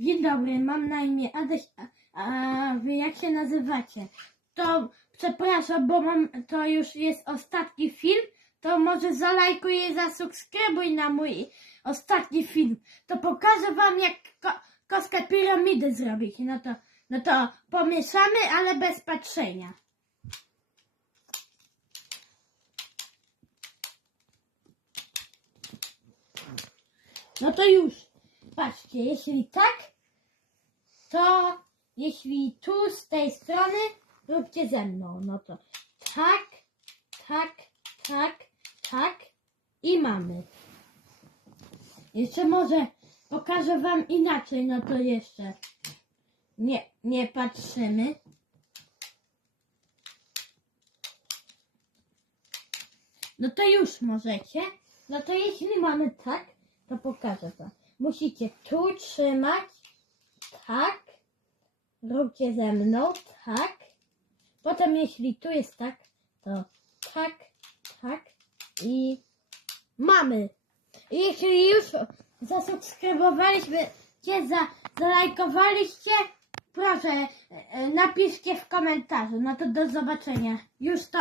Dzień dobry, mam na imię Adaś, a, a wy jak się nazywacie? To przepraszam, bo mam, to już jest ostatni film, to może zalajkuj i zasubskrybuj na mój ostatni film. To pokażę wam jak ko, kostkę piramidy zrobić. No to, no to pomieszamy, ale bez patrzenia. No to już. Patrzcie, jeśli tak, to jeśli tu z tej strony, róbcie ze mną. No to tak, tak, tak, tak i mamy. Jeszcze może pokażę wam inaczej, no to jeszcze nie, nie patrzymy. No to już możecie. No to jeśli mamy tak, to pokażę wam. Musicie tu trzymać. Tak. Róbcie ze mną. Tak. Potem jeśli tu jest tak, to tak, tak i mamy. I jeśli już zasubskrybowaliśmy, cię za, zalajkowaliście, proszę e, e, napiszcie w komentarzu. No to do zobaczenia. Już to.